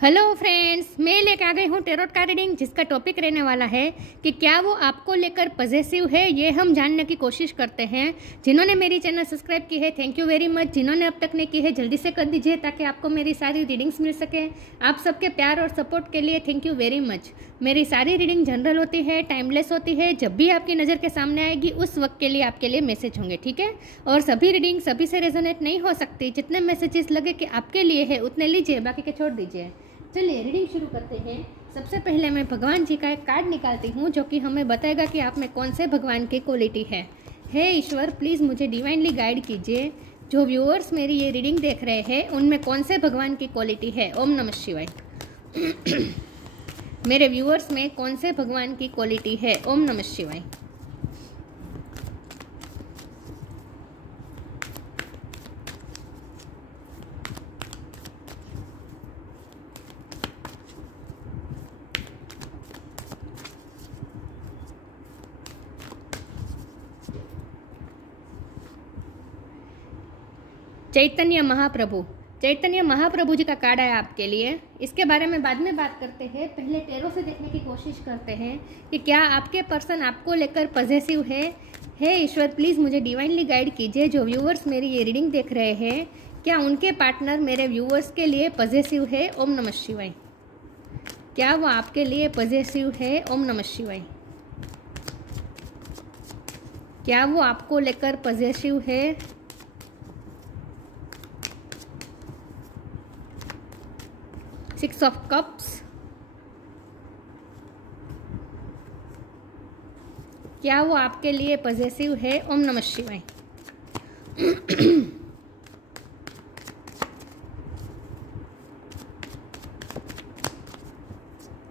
Hello friends, मैं लेकर आ गई हूँ टेरोट का रीडिंग, जिसका टॉपिक रहने वाला है कि क्या वो आपको लेकर पॉजेसिव है। ये हम जानने की कोशिश करते हैं। जिन्होंने मेरी चैनल सब्सक्राइब की है, थैंक यू वेरी मच। जिन्होंने अब तक नहीं की है, जल्दी से कर दीजिए ताकि आपको मेरी सारी रीडिंग्स मिल सके। आप सबके प्यार और सपोर्ट के लिए थैंक यू वेरी मच। मेरी सारी रीडिंग जनरल होती है, टाइमलेस होती है। जब भी आपकी नज़र के सामने आएगी उस वक्त के लिए आपके लिए मैसेज होंगे, ठीक है। और सभी रीडिंग सभी से रेजोनेट नहीं हो सकती। जितने मैसेजेस लगे कि आपके लिए है उतने लीजिए, बाकी के छोड़ दीजिए। चलिए रीडिंग शुरू करते हैं। सबसे पहले मैं भगवान जी का एक कार्ड निकालती हूँ जो कि हमें बताएगा कि आप में कौन से भगवान की क्वालिटी है। हे ईश्वर, प्लीज़ मुझे डिवाइनली गाइड कीजिए। जो व्यूअर्स मेरी ये रीडिंग देख रहे हैं उनमें कौन से भगवान की क्वालिटी है। ओम नमः शिवाय। मेरे व्यूअर्स में कौन से भगवान की क्वालिटी है। ओम नमः शिवाय। चैतन्य महाप्रभु जी का कार्ड आया आपके लिए। इसके बारे में बाद में बात करते हैं। पहले टेरो से देखने की कोशिश करते हैं कि क्या आपके पर्सन आपको लेकर पॉजेसिव है। हे ईश्वर, प्लीज़ मुझे डिवाइनली गाइड कीजिए। जो व्यूअर्स मेरी ये रीडिंग देख रहे हैं, क्या उनके पार्टनर मेरे व्यूअर्स के लिए पॉजेसिव है। ओम नमः शिवाय। क्या वो आपके लिए पॉजेसिव है। ओम नमः शिवाय। क्या वो आपको लेकर पॉजेसिव है। Six of cups. क्या वो आपके लिए पॉजेसिव है। ओम नमः शिवाय।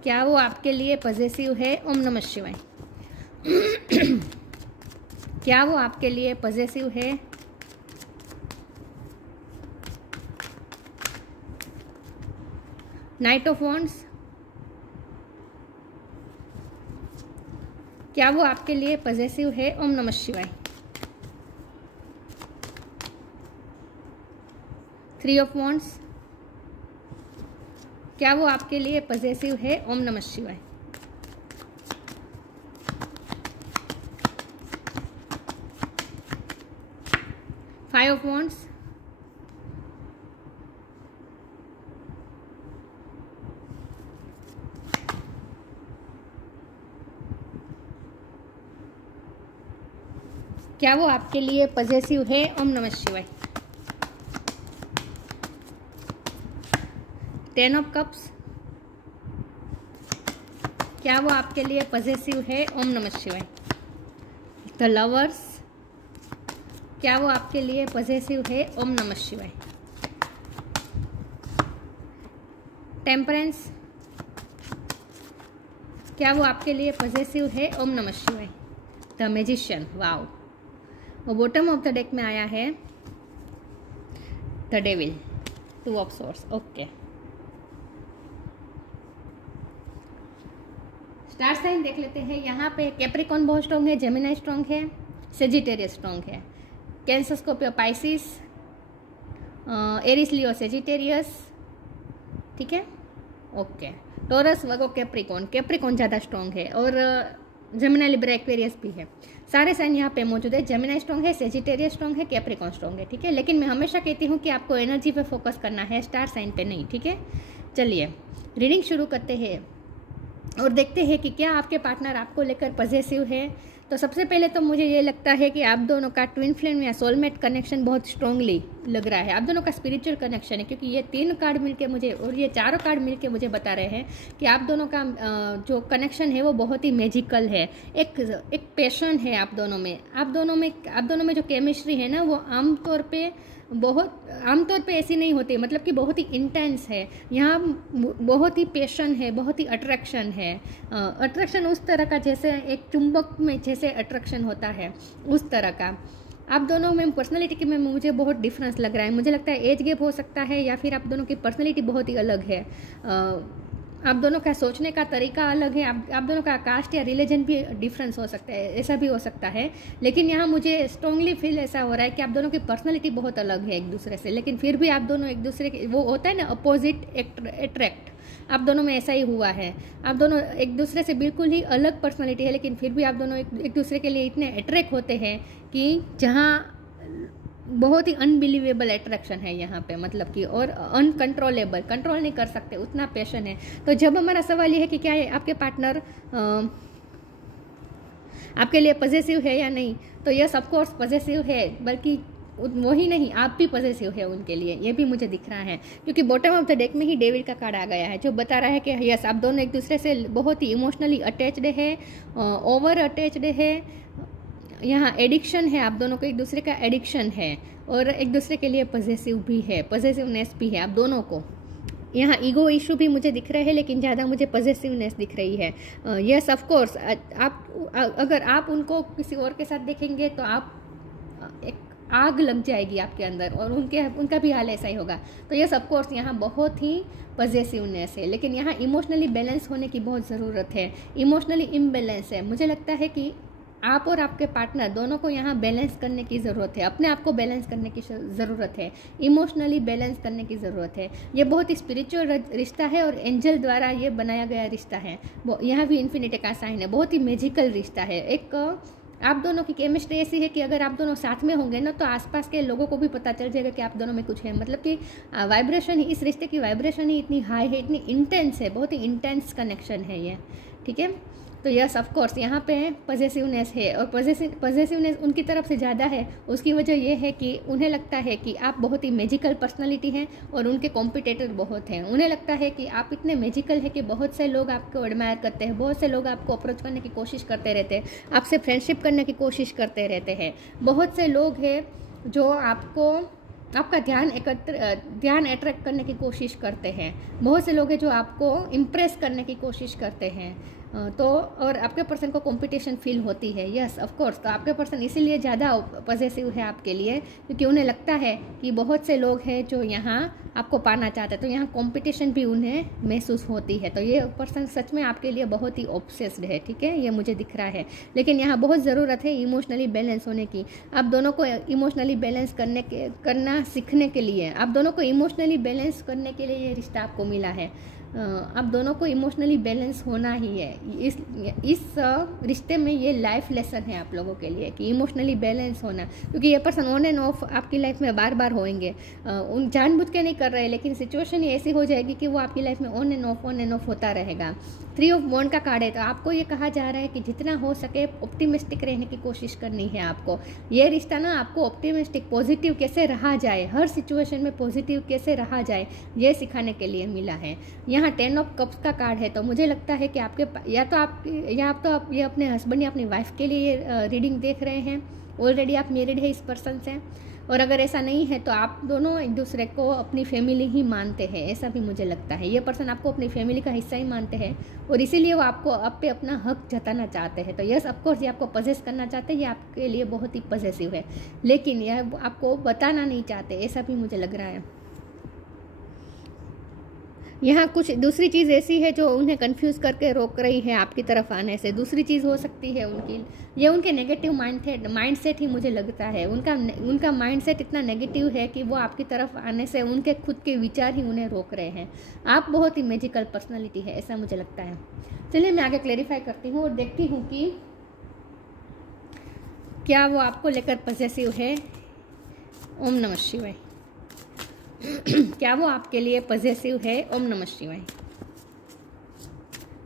क्या वो आपके लिए पॉजेसिव है। ओम नमः शिवाय। क्या वो आपके लिए पॉजेसिव है। Night of wands. क्या वो आपके लिए पॉजेसिव है। ओम नमः शिवाय। Three of wands. क्या वो आपके लिए पॉजेसिव है। ओम नमः शिवाय। Five of wands. क्या वो आपके लिए पॉजेसिव है। ओम नमः शिवाय। Ten of cups. क्या वो आपके लिए पॉजेसिव है। ओम नमः शिवाय। The lovers. क्या वो आपके लिए पॉजेसिव है। ओम नमः शिवाय। टेम्परेंस। क्या वो आपके लिए पॉजेसिव है। ओम नमः शिवाय। The magician. वाओ, वो बॉटम ऑफ द डेक में आया है the devil, two of swords. Okay, star sign देख लेते हैं। यहाँ पे कैप्रिकॉन बहुत स्ट्रॉन्ग है, जेमिनी स्ट्रॉन्ग है, सेजिटेरियस स्ट्रॉन्ग है, Cancer Scorpio Pisces, Aries Leo Sagittarius, ठीक है। ओके, टॉरस वर्गो कैप्रिकॉन ज़्यादा स्ट्रॉन्ग है और जेमिनी लिब्रा एक्वेरियस भी है। सारे साइन यहाँ पे मौजूद है। जेमिनी स्ट्रॉन्ग है, सेजिटेरियस स्ट्रॉन्ग है, कैप्रिकॉन स्ट्रॉन्ग है, ठीक है। लेकिन मैं हमेशा कहती हूँ कि आपको एनर्जी पे फोकस करना है, स्टार साइन पे नहीं, ठीक है। चलिए रीडिंग शुरू करते हैं और देखते हैं कि क्या आपके पार्टनर आपको लेकर पॉजेसिव है। तो सबसे पहले तो मुझे ये लगता है कि आप दोनों का ट्विन फ्लेम या सोलमेट कनेक्शन बहुत स्ट्रांगली लग रहा है। आप दोनों का स्पिरिचुअल कनेक्शन है, क्योंकि ये तीन कार्ड मिलके मुझे और ये चारों कार्ड मिलके मुझे बता रहे हैं कि आप दोनों का जो कनेक्शन है वो बहुत ही मैजिकल है। एक पैशन है आप दोनों में जो केमिस्ट्री है ना, वो आमतौर पे ऐसी नहीं होती, मतलब कि बहुत ही इंटेंस है। यहाँ बहुत ही पैशन है, बहुत ही अट्रैक्शन है। अट्रैक्शन उस तरह का जैसे एक चुंबक में जैसे अट्रैक्शन होता है, उस तरह का। आप दोनों में पर्सनालिटी में मुझे बहुत डिफरेंस लग रहा है। मुझे लगता है एज गैप हो सकता है या फिर आप दोनों की पर्सनालिटी बहुत ही अलग है। आप दोनों का सोचने का तरीका अलग है। आप दोनों का कास्ट या रिलीजन भी डिफरेंस हो सकता है, ऐसा भी हो सकता है। लेकिन यहाँ मुझे स्ट्रांगली फील ऐसा हो रहा है कि आप दोनों की पर्सनालिटी बहुत अलग है एक दूसरे से, लेकिन फिर भी आप दोनों एक दूसरे के, वो होता है ना अपोजिट अट्रैक्ट, आप दोनों में ऐसा ही हुआ है। आप दोनों एक दूसरे से बिल्कुल ही अलग पर्सनालिटी है, लेकिन फिर भी आप दोनों एक दूसरे के लिए इतने अट्रैक्ट होते हैं कि जहाँ बहुत ही अनबिलीवेबल अट्रैक्शन है यहाँ पे, मतलब कि और अनकंट्रोलेबल, कंट्रोल नहीं कर सकते, उतना पैशन है। तो जब हमारा सवाल ये है कि क्या आपके पार्टनर आपके लिए पॉजिटिव है या नहीं, तो यस ऑफ कोर्स पॉजिटिव है, बल्कि वो ही नहीं, आप भी पॉजिटिव है उनके लिए, ये भी मुझे दिख रहा है। क्योंकि बॉटम ऑफ द डेक में ही डेविड का कार्ड आ गया है, जो बता रहा है कि यस आप दोनों एक दूसरे से बहुत ही इमोशनली अटैच्ड है, ओवर अटैच्ड है। यहाँ एडिक्शन है, आप दोनों को एक दूसरे का एडिक्शन है, और एक दूसरे के लिए पॉजिटिव भी है, पॉजिटिवनेस भी है आप दोनों को। यहाँ ईगो इशू भी मुझे दिख रहे हैं, लेकिन ज़्यादा मुझे पॉजिटिवनेस दिख रही है। यस ऑफ कोर्स आप अगर आप उनको किसी और के साथ देखेंगे तो आप एक आग लग जाएगी आपके अंदर, और उनका भी हाल ऐसा ही होगा। तो यस ऑफ कोर्स यहाँ बहुत ही पॉजिटिवनेस है, लेकिन यहाँ इमोशनली बैलेंस होने की बहुत ज़रूरत है। इमोशनली इम्बैलेंस है, मुझे लगता है कि आप और आपके पार्टनर दोनों को यहाँ बैलेंस करने की ज़रूरत है, अपने आप को बैलेंस करने की ज़रूरत है, इमोशनली बैलेंस करने की ज़रूरत है। ये बहुत ही स्पिरिचुअल रिश्ता है और एंजल द्वारा ये बनाया गया रिश्ता है। यहाँ भी इन्फिनिटी का साइन है, बहुत ही मैजिकल रिश्ता है। एक आप दोनों की केमिस्ट्री ऐसी है कि अगर आप दोनों साथ में होंगे ना, तो आसपास के लोगों को भी पता चल जाएगा कि आप दोनों में कुछ है, मतलब कि वाइब्रेशन ही, इस रिश्ते की वाइब्रेशन ही इतनी हाई है, इतनी इंटेंस है, बहुत ही इंटेंस कनेक्शन है ये, ठीक है। तो यस ऑफ कोर्स यहाँ पे पॉजिटिवनेस है, और पॉजिटिवनेस उनकी तरफ से ज़्यादा है। उसकी वजह यह है कि उन्हें लगता है कि आप बहुत ही मैजिकल पर्सनालिटी हैं, और उनके कॉम्पिटिटर बहुत हैं। उन्हें लगता है कि आप इतने मैजिकल है कि बहुत से लोग आपको एडमायर करते हैं, बहुत से लोग आपको अप्रोच करने की कोशिश करते रहते हैं, आपसे फ्रेंडशिप करने की कोशिश करते रहते हैं। बहुत से लोग हैं जो आपका ध्यान अट्रैक्ट करने की कोशिश करते हैं। बहुत से लोग हैं जो आपको इम्प्रेस करने की कोशिश करते हैं। तो और आपके पर्सन को कंपटीशन फील होती है, यस ऑफ कोर्स। तो आपके पर्सन इसीलिए ज़्यादा पॉजिटिव है आपके लिए, क्योंकि उन्हें लगता है कि बहुत से लोग हैं जो यहाँ आपको पाना चाहते हैं, तो यहाँ कंपटीशन भी उन्हें महसूस होती है। तो ये पर्सन सच में आपके लिए बहुत ही ऑब्सेस्ड है, ठीक है, ये मुझे दिख रहा है। लेकिन यहाँ बहुत ज़रूरत है इमोशनली बैलेंस होने की। आप दोनों को इमोशनली बैलेंस करना सीखने के लिए, आप दोनों को इमोशनली बैलेंस करने के लिए ये रिश्ता आपको मिला है। आप दोनों को इमोशनली बैलेंस होना ही है। इस रिश्ते में ये लाइफ लेसन है आप लोगों के लिए कि इमोशनली बैलेंस होना, क्योंकि ये पर्सन ऑन एंड ऑफ आपकी लाइफ में बार बार होंगे। उन जानबूझ के नहीं कर रहे, लेकिन सिचुएशन ही ऐसी हो जाएगी कि वो आपकी लाइफ में ऑन एंड ऑफ होता रहेगा। 3 ऑफ वॉन्ड का कार्ड है, तो आपको ये कहा जा रहा है कि जितना हो सके ऑप्टिमिस्टिक रहने की कोशिश करनी है आपको। ये रिश्ता ना आपको ऑप्टिमिस्टिक, पॉजिटिव कैसे रहा जाए, हर सिचुएशन में पॉजिटिव कैसे रहा जाए, ये सिखाने के लिए मिला है। यहाँ 10 ऑफ कप्स का कार्ड है, तो मुझे लगता है कि आपके या तो आप ये अपने हस्बैंड या अपनी वाइफ के लिए रीडिंग देख रहे हैं। ऑलरेडी आप मैरिड है इस पर्सन से, और अगर ऐसा नहीं है तो आप दोनों एक दूसरे को अपनी फैमिली ही मानते हैं, ऐसा भी मुझे लगता है। ये पर्सन आपको अपनी फैमिली का हिस्सा ही मानते हैं, और इसीलिए वो आपको आप पे अपना हक जताना चाहते हैं। तो यस ऑफकोर्स ये आपको पजेस करना चाहते हैं, ये आपके लिए बहुत ही पजेसिव है, लेकिन यह आपको बताना नहीं चाहते, ऐसा भी मुझे लग रहा है। यहाँ कुछ दूसरी चीज़ ऐसी है जो उन्हें कंफ्यूज करके रोक रही है आपकी तरफ आने से। दूसरी चीज़ हो सकती है ये उनके नेगेटिव माइंडसेट ही मुझे लगता है। उनका माइंडसेट इतना नेगेटिव है कि वो आपकी तरफ आने से उनके खुद के विचार ही उन्हें रोक रहे हैं। आप बहुत ही मैजिकल पर्सनालिटी है, ऐसा मुझे लगता है। चलिए मैं आगे क्लेरिफाई करती हूँ और देखती हूँ कि क्या वो आपको लेकर पॉजिटिव है। ओम नमः शिवाय। क्या वो आपके लिए पॉजिटिव है? ओम नमः शिवाय।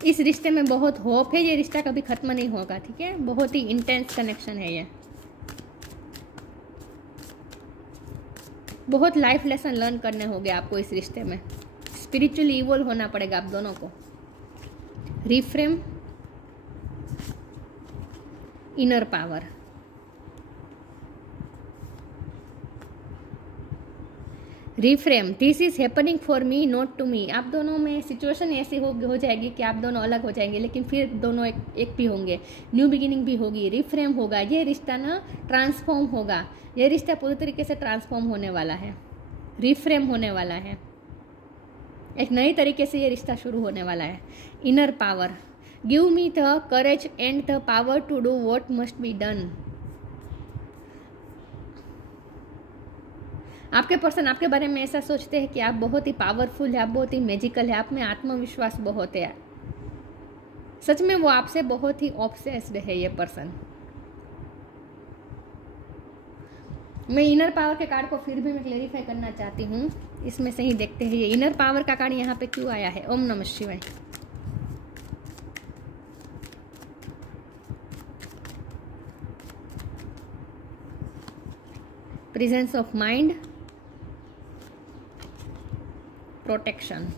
इस रिश्ते में बहुत होप है, ये रिश्ता कभी खत्म नहीं होगा, ठीक है। बहुत ही इंटेंस कनेक्शन है ये। बहुत लाइफ लेसन लर्न करने होंगे आपको इस रिश्ते में। स्पिरिचुअली इवॉल्व होना पड़ेगा आप दोनों को। Reframe, inner power. Reframe, this is happening for me not to me. आप दोनों में सिचुएशन ऐसी हो जाएगी कि आप दोनों अलग हो जाएंगे, लेकिन फिर दोनों एक भी होंगे। न्यू बिगिनिंग भी होगी, रिफ्रेम होगा। ये रिश्ता ना ट्रांसफॉर्म होगा। ये रिश्ता पूरी तरीके से ट्रांसफॉर्म होने वाला है, रिफ्रेम होने वाला है। एक नई तरीके से ये रिश्ता शुरू होने वाला है। Inner power, give me the courage and the power to do what must be done. आपके पर्सन आपके बारे में ऐसा सोचते हैं कि आप बहुत ही पावरफुल है, आप बहुत ही मैजिकल है, आप में आत्मविश्वास बहुत है। सच में वो आपसे बहुत ही ऑब्सेस्ड है ये पर्सन। मैं इनर पावर के कार्ड को फिर भी मैं क्लेरिफाई करना चाहती हूँ, इसमें से ही देखते हैं ये इनर पावर का कार्ड यहाँ पे क्यों आया है। ओम नमः शिवाय। Presence of mind, protection,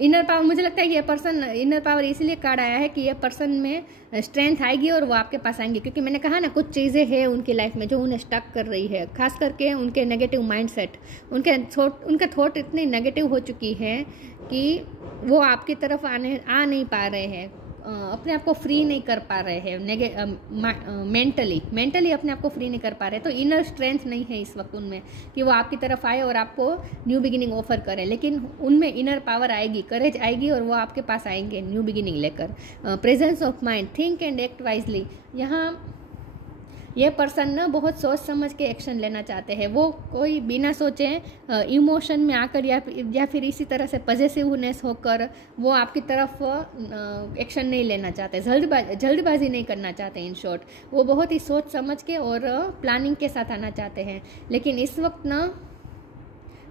inner power. मुझे लगता है कि ये पर्सन इनर पावर इसलिए कार्ड आया है कि ये पर्सन में स्ट्रेंथ आएगी और वो आपके पास आएंगे, क्योंकि मैंने कहा ना कुछ चीज़ें हैं उनकी लाइफ में जो उन्हें स्टक कर रही है, खास करके उनके नेगेटिव माइंडसेट, उनके थॉट इतनी नेगेटिव हो चुकी है कि वो आपकी तरफ आ नहीं पा रहे हैं, अपने आप को फ्री नहीं कर पा रहे हैं, मेंटली अपने आप को फ्री नहीं कर पा रहे। तो इनर स्ट्रेंथ नहीं है इस वक्त उनमें कि वो आपकी तरफ आए और आपको न्यू बिगिनिंग ऑफर करें, लेकिन उनमें इनर पावर आएगी, करेज आएगी और वो आपके पास आएंगे न्यू बिगिनिंग लेकर। Presence of mind, think and act wisely. यहाँ ये पर्सन ना बहुत सोच समझ के एक्शन लेना चाहते हैं। वो कोई बिना सोचे इमोशन में आकर या फिर इसी तरह से पॉजिटिवनेस होकर वो आपकी तरफ एक्शन नहीं लेना चाहते, जल्दबाजी नहीं करना चाहते। इन शॉर्ट वो बहुत ही सोच समझ के और प्लानिंग के साथ आना चाहते हैं। लेकिन इस वक्त ना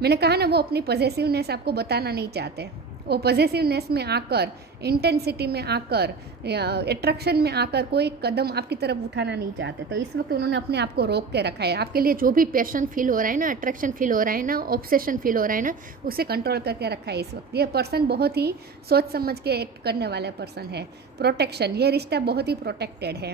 मैंने कहा ना वो अपनी पॉजिटिवनेस आपको बताना नहीं चाहते। वो पॉजिटिवनेस में आकर, इंटेंसिटी में आकर, अट्रैक्शन में आकर कोई कदम आपकी तरफ उठाना नहीं चाहते। तो इस वक्त उन्होंने अपने आप को रोक के रखा है। आपके लिए जो भी पैशन फील हो रहा है ना, अट्रैक्शन फील हो रहा है ना, ऑब्सेशन फील हो रहा है ना, उसे कंट्रोल करके रखा है इस वक्त। ये पर्सन बहुत ही सोच समझ के एक्ट करने वाला पर्सन है। प्रोटेक्शन, ये रिश्ता बहुत ही प्रोटेक्टेड है।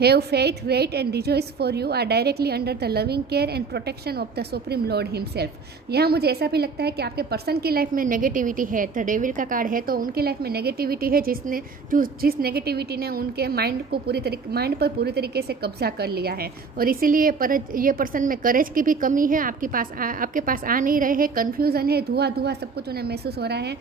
Have faith, wait and rejoice for you are directly under the loving care and protection of the supreme lord himself. यहाँ मुझे ऐसा भी लगता है कि आपके पर्सन की लाइफ में नेगेटिविटी है, द डेविल का कार्ड है, तो उनकी लाइफ में नेगेटिविटी है जिस नेगेटिविटी ने उनके माइंड पर पूरी तरीके से कब्जा कर लिया है। और इसीलिए ये पर्सन में करेज की भी कमी है, आपके पास आ नहीं रहे हैं, कन्फ्यूज़न है, धुआं सब कुछ उन्हें महसूस हो रहा है,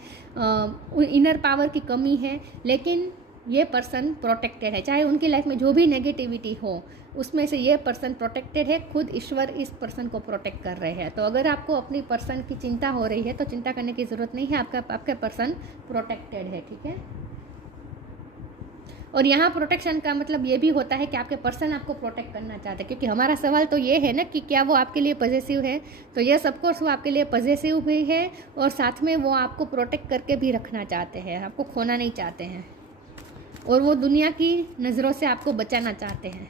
इनर पावर की कमी है। लेकिन ये पर्सन प्रोटेक्टेड है, चाहे उनकी लाइफ में जो भी नेगेटिविटी हो उसमें से ये पर्सन प्रोटेक्टेड है। खुद ईश्वर इस पर्सन को प्रोटेक्ट कर रहे हैं। तो अगर आपको अपनी पर्सन की चिंता हो रही है तो चिंता करने की ज़रूरत नहीं है, आपका पर्सन प्रोटेक्टेड है, ठीक है। और यहाँ प्रोटेक्शन का मतलब ये भी होता है कि आपके पर्सन आपको प्रोटेक्ट करना चाहते हैं, क्योंकि हमारा सवाल तो ये है ना कि क्या वो आपके लिए पॉजिटिव है। तो ये सब कोर्स वो आपके लिए पॉजिटिव भी है और साथ में वो आपको प्रोटेक्ट करके भी रखना चाहते हैं, आपको खोना नहीं चाहते हैं, और वो दुनिया की नज़रों से आपको बचाना चाहते हैं।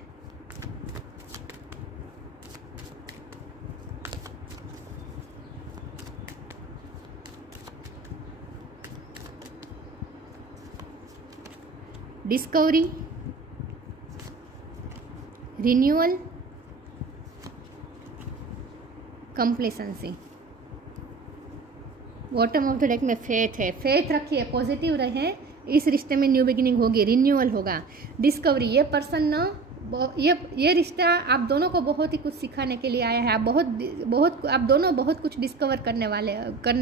Discovery, renewal, complacency. Bottom of the deck में फेथ है, फेथ रखिए, पॉजिटिव रहे, इस रिश्ते में न्यू बिगिनिंग होगी, रिन्यूअल होगा। डिस्कवरी, ये पर्सन ना ये रिश्ता आप दोनों को बहुत ही कुछ सिखाने के लिए आया है। आप दोनों बहुत कुछ डिस्कवर करने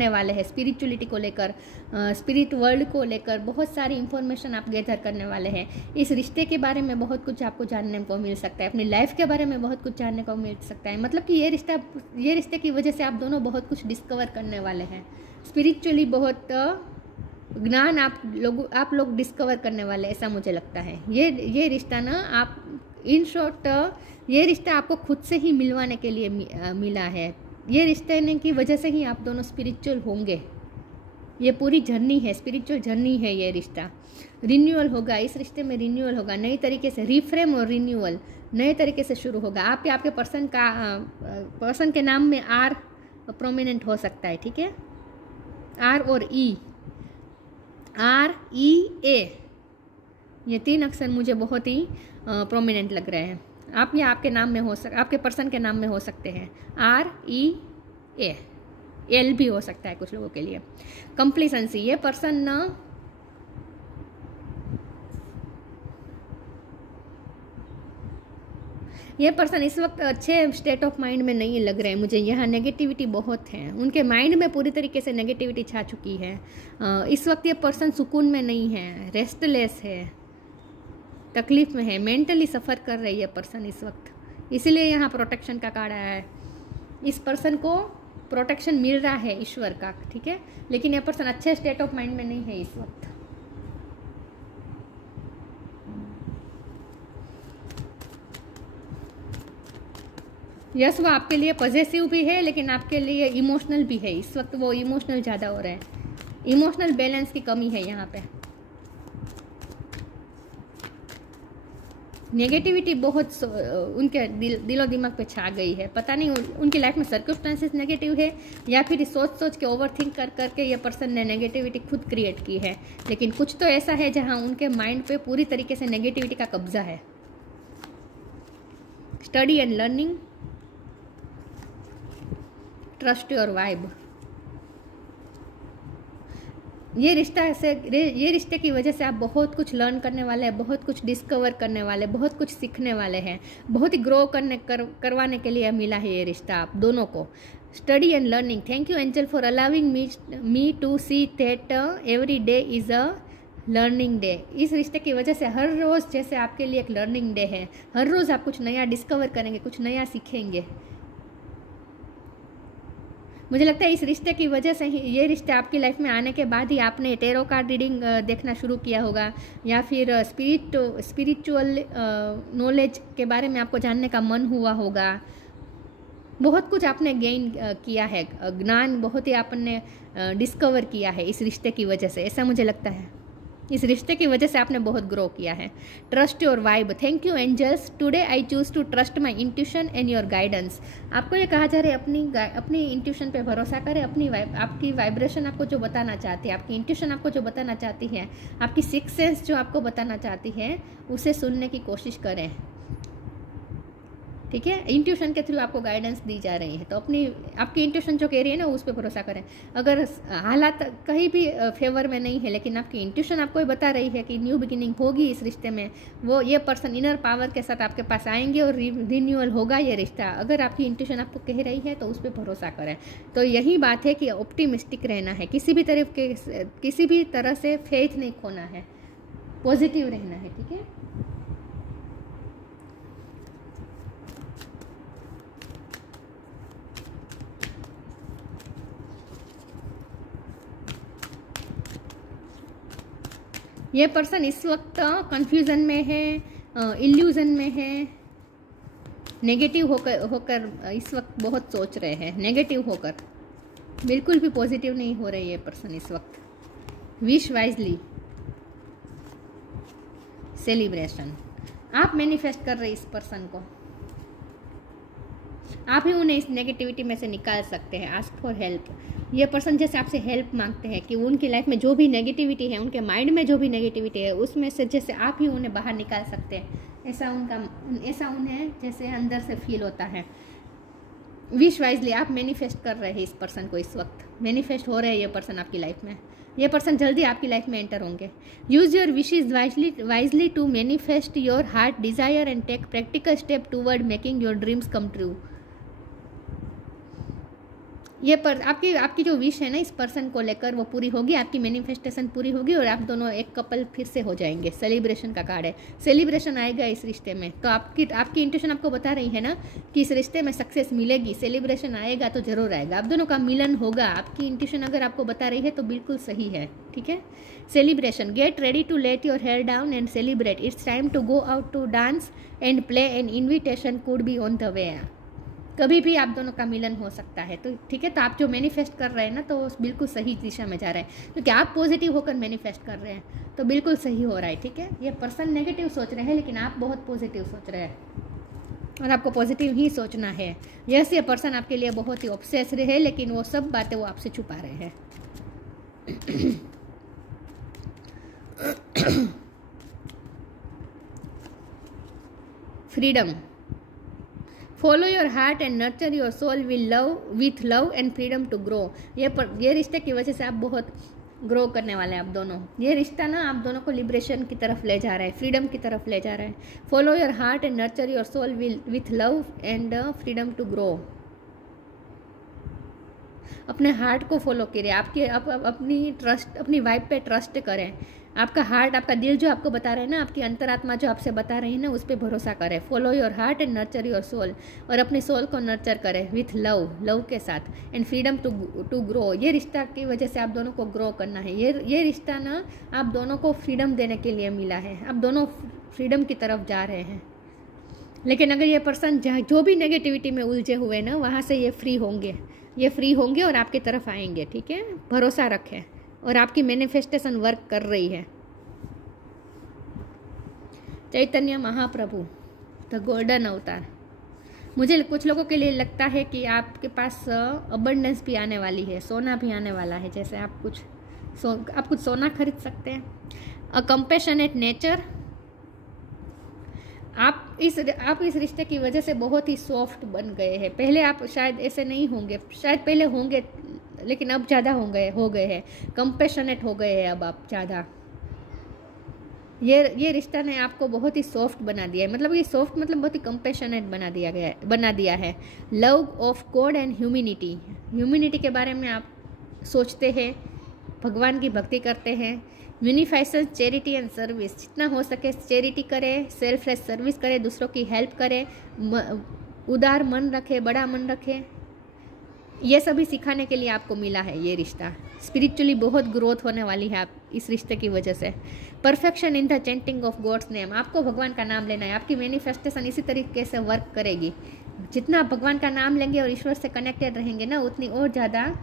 वाले हैं, स्पिरिचुअलिटी को लेकर, स्पिरिट वर्ल्ड को लेकर बहुत सारी इंफॉर्मेशन आप गैदर करने वाले हैं। इस रिश्ते के बारे में बहुत कुछ आपको जानने को मिल सकता है, अपनी लाइफ के बारे में बहुत कुछ जानने को मिल सकता है। मतलब कि ये रिश्ते की वजह से आप दोनों बहुत कुछ डिस्कवर करने वाले हैं। स्पिरिचुअली बहुत ज्ञान आप लोग डिस्कवर करने वाले, ऐसा मुझे लगता है। ये रिश्ता ना आप इन शॉर्ट ये रिश्ता आपको खुद से ही मिलवाने के लिए मिला है। ये रिश्ते की वजह से ही आप दोनों स्पिरिचुअल होंगे। ये पूरी जर्नी है, स्पिरिचुअल जर्नी है ये रिश्ता। रिन्यूअल होगा, इस रिश्ते में रिन्यूअल होगा, नई तरीके से रिफ्रेम और रिन्यूअल नए तरीके से शुरू होगा। आपके पर्सन के नाम में आर प्रोमिनेंट हो सकता है, ठीक है। आर और ई, REA, ये 3 अक्षर मुझे बहुत ही प्रोमिनेंट लग रहे हैं। आपके नाम में आपके पर्सन के नाम में हो सकते हैं। REA, L भी हो सकता है कुछ लोगों के लिए। कंप्लीसेंसी, ये पर्सन ना ये पर्सन इस वक्त अच्छे स्टेट ऑफ माइंड में नहीं लग रहे हैं मुझे। यहाँ नेगेटिविटी बहुत है, उनके माइंड में पूरी तरीके से नेगेटिविटी छा चुकी है। इस वक्त ये पर्सन सुकून में नहीं है, रेस्टलेस है, तकलीफ में है, मेंटली सफ़र कर रही है पर्सन इस वक्त। इसीलिए यहाँ प्रोटेक्शन का कार्ड आया है। इस पर्सन को प्रोटेक्शन मिल रहा है ईश्वर का, ठीक है, लेकिन ये पर्सन अच्छे स्टेट ऑफ माइंड में नहीं है इस वक्त। यस, वो आपके लिए पॉजिटिव भी है लेकिन आपके लिए इमोशनल भी है इस वक्त। वो इमोशनल ज़्यादा हो रहा है, इमोशनल बैलेंस की कमी है यहाँ पे। नेगेटिविटी बहुत उनके दिलो दिमाग पे छा गई है। पता नहीं उनकी लाइफ में सर्कमस्टांसेस नेगेटिव है या फिर सोच सोच के ओवर थिंक कर करके ये पर्सन ने नेगेटिविटी खुद क्रिएट की है, लेकिन कुछ तो ऐसा है जहाँ उनके माइंड पे पूरी तरीके से नेगेटिविटी का कब्जा है। Study and learning, trust your vibe. ये रिश्ते की वजह से आप बहुत कुछ लर्न करने वाले हैं, बहुत कुछ डिस्कवर करने वाले, बहुत कुछ सीखने वाले हैं। बहुत ही ग्रो करवाने के लिए मिला है ये रिश्ता आप दोनों को। Study and learning, thank you angel for allowing me to see that every day is a learning day. इस रिश्ते की वजह से हर रोज़ जैसे आपके लिए एक लर्निंग डे है, हर रोज़ आप कुछ नया डिस्कवर करेंगे, कुछ नया सीखेंगे। मुझे लगता है इस रिश्ते की वजह से ही, ये रिश्ते आपकी लाइफ में आने के बाद ही आपने टेरो कार्ड रीडिंग देखना शुरू किया होगा, या फिर स्पिरिचुअल नॉलेज के बारे में आपको जानने का मन हुआ होगा। बहुत कुछ आपने गेन किया है, ज्ञान बहुत ही आपने डिस्कवर किया है इस रिश्ते की वजह से, ऐसा मुझे लगता है। इस रिश्ते की वजह से आपने बहुत ग्रो किया है। Trust your vibe, thank you angels, today I choose to trust my intuition and your guidance. आपको ये कहा जा रहा है अपनी इंट्यूशन पे भरोसा करें, आपकी वाइब्रेशन आपको जो बताना चाहती है, आपकी इंट्यूशन आपको जो बताना चाहती है, आपकी सिक्स सेंस जो आपको बताना चाहती है, उसे सुनने की कोशिश करें, ठीक है। इंट्यूशन के थ्रू आपको गाइडेंस दी जा रही है, तो आपकी इंट्यूशन जो कह रही है ना, उस पर भरोसा करें। अगर हालात कहीं भी फेवर में नहीं है, लेकिन आपकी इंट्यूशन आपको बता रही है कि न्यू बिगिनिंग होगी इस रिश्ते में, वो ये पर्सन इनर पावर के साथ आपके पास आएंगे और रिन्यूअल होगा ये रिश्ता। अगर आपकी इंट्यूशन आपको कह रही है तो उस पर भरोसा करें। तो यही बात है कि ऑप्टिमिस्टिक रहना है, किसी भी तरह से फेथ नहीं खोना है, पॉजिटिव रहना है, ठीक है। ये पर्सन इस वक्त कंफ्यूजन में है, इल्यूजन में है, नेगेटिव होकर इस वक्त बहुत सोच रहे हैं, नेगेटिव होकर बिल्कुल भी पॉजिटिव नहीं हो रही है पर्सन इस वक्त। विश वाइजली, सेलिब्रेशन, आप मैनिफेस्ट कर रहे हैं इस पर्सन को, आप ही उन्हें इस नेगेटिविटी में से निकाल सकते हैं। आस्क फॉर हेल्प, ये पर्सन जैसे आपसे हेल्प मांगते हैं कि उनकी लाइफ में जो भी नेगेटिविटी है, उनके माइंड में जो भी नेगेटिविटी है, उसमें से जैसे आप ही उन्हें बाहर निकाल सकते हैं, ऐसा उन्हें जैसे अंदर से फील होता है। विश वाइजली, आप मैनिफेस्ट कर रहे हैं इस पर्सन को, इस वक्त मैनिफेस्ट हो रहे हैं ये पर्सन आपकी लाइफ में। ये पर्सन जल्दी आपकी लाइफ में एंटर होंगे। Use your wishes wisely to manifest your heart desire and take practical step toward making your dreams come true. ये आपकी जो विश है ना इस पर्सन को लेकर, वो पूरी होगी, आपकी मैनिफेस्टेशन पूरी होगी और आप दोनों एक कपल फिर से हो जाएंगे। सेलिब्रेशन का कार्ड है, सेलिब्रेशन आएगा इस रिश्ते में। तो आपकी इंट्यूशन आपको बता रही है ना कि इस रिश्ते में सक्सेस मिलेगी, सेलिब्रेशन आएगा तो जरूर आएगा, आप दोनों का मिलन होगा। आपकी इंट्यूशन अगर आपको बता रही है तो बिल्कुल सही है, ठीक है। Celebration, get ready to let your hair down and celebrate, it's time to go out to dance and play, an invitation could be on the way. कभी भी आप दोनों का मिलन हो सकता है, तो ठीक है। तो आप जो मैनिफेस्ट कर रहे हैं ना, तो बिल्कुल सही दिशा में जा रहे हैं, क्योंकि आप पॉजिटिव होकर मैनिफेस्ट कर रहे हैं, तो बिल्कुल सही हो रहा है, ठीक है। ये पर्सन नेगेटिव सोच रहे हैं, लेकिन आप बहुत पॉजिटिव सोच रहे हैं और आपको पॉजिटिव ही सोचना है। यस, ये पर्सन आपके लिए बहुत ही ऑब्सेस्ड है, लेकिन वो सब बातें वो आपसे छुपा रहे हैं। Freedom, follow your heart and nurture your soul with love and freedom to grow. ये रिश्ते की वजह से आप बहुत ग्रो करने वाले हैं आप दोनों। ये रिश्ता ना आप दोनों को लिबरेशन की तरफ ले जा रहा है, फ्रीडम की तरफ ले जा रहा है। Follow your heart and nurture your soul with love and freedom to grow. अपने हार्ट को फॉलो करें, आपके अपनी वाइब पे ट्रस्ट करें। आपका हार्ट, आपका दिल जो आपको बता रहे हैं ना, आपकी अंतरात्मा जो आपसे बता रही है ना, उस पर भरोसा करें। Follow your heart and nurture your soul, और अपनी सोल को नर्चर करें विथ लव के साथ, एंड फ्रीडम टू ग्रो। ये रिश्ता की वजह से आप दोनों को ग्रो करना है। ये रिश्ता ना आप दोनों को फ्रीडम देने के लिए मिला है। आप दोनों फ्रीडम की तरफ जा रहे हैं। लेकिन अगर ये पर्सन जो भी नेगेटिविटी में उलझे हुए ना, वहाँ से ये फ्री होंगे और आपकी तरफ आएंगे। ठीक है, भरोसा रखें, और आपकी मैनिफेस्टेशन वर्क कर रही है। चैतन्य महाप्रभु, द गोल्डन अवतार। मुझे कुछ लोगों के लिए लगता है कि आपके पास अबंडेंस भी आने वाली है, सोना भी आने वाला है। जैसे आप कुछ सोना खरीद सकते हैं। अ कंपैशनेट नेचर, आप इस रिश्ते की वजह से बहुत ही सॉफ्ट बन गए हैं। पहले आप शायद ऐसे नहीं होंगे, शायद पहले होंगे, लेकिन अब ज़्यादा हो गए हैं। कंपैशनेट हो गए हैं अब आप ज़्यादा। ये रिश्ता ने आपको बहुत ही सॉफ्ट बना दिया है। मतलब ये सॉफ्ट मतलब बहुत ही कंपैशनेट बना दिया है। Love of God and humanity के बारे में आप सोचते हैं, भगवान की भक्ति करते हैं। यूनिफाइसन चैरिटी एंड सर्विस, जितना हो सके चैरिटी करें, सेल्फलेस सर्विस करें, दूसरों की हेल्प करें, उदार मन रखें, बड़ा मन रखें। ये सभी सिखाने के लिए आपको मिला है ये रिश्ता। स्पिरिचुअली बहुत ग्रोथ होने वाली है आप इस रिश्ते की वजह से। Perfection in the chanting of God's name, आपको भगवान का नाम लेना है। आपकी मैनिफेस्टेशन इसी तरीके से वर्क करेगी। जितना आप भगवान का नाम लेंगे और ईश्वर से कनेक्टेड रहेंगे ना, उतनी और ज़्यादा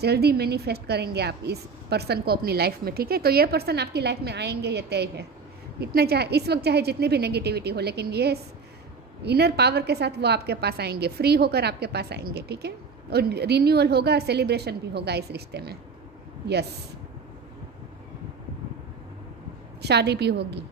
जल्दी मैनिफेस्ट करेंगे आप इस पर्सन को अपनी लाइफ में। ठीक है, तो ये पर्सन आपकी लाइफ में आएंगे, ये तय है। इस वक्त चाहे जितनी भी नेगेटिविटी हो, लेकिन ये इनर पावर के साथ वो आपके पास आएंगे, फ्री होकर आपके पास आएंगे। ठीक है, और रिन्यूअल होगा, सेलिब्रेशन भी होगा इस रिश्ते में। यस, शादी भी होगी।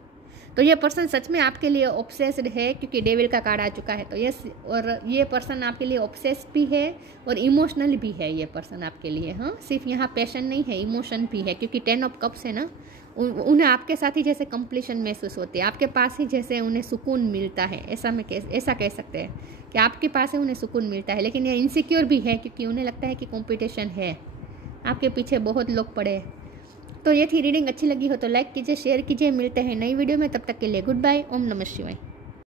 तो ये पर्सन सच में आपके लिए ऑब्सेस्ड है, क्योंकि डेविल का कार्ड आ चुका है। तो यस, और ये पर्सन आपके लिए ऑब्सेस्ड भी है और इमोशनल भी है ये पर्सन आपके लिए। हाँ, सिर्फ यहाँ पैशन नहीं है, इमोशन भी है, क्योंकि 10 ऑफ कप्स है ना, उन्हें आपके साथ ही जैसे कंप्लीशन महसूस होती है, आपके पास ही जैसे उन्हें सुकून मिलता है। ऐसा कह सकते हैं कि आपके पास ही उन्हें सुकून मिलता है। लेकिन ये इनसिक्योर भी है, क्योंकि उन्हें लगता है कि कंपटीशन है, आपके पीछे बहुत लोग पड़े। तो ये थी रीडिंग। अच्छी लगी हो तो लाइक कीजिए, शेयर कीजिए। मिलते हैं नई वीडियो में, तब तक के लिए गुड बाय। ओम नमः शिवाय।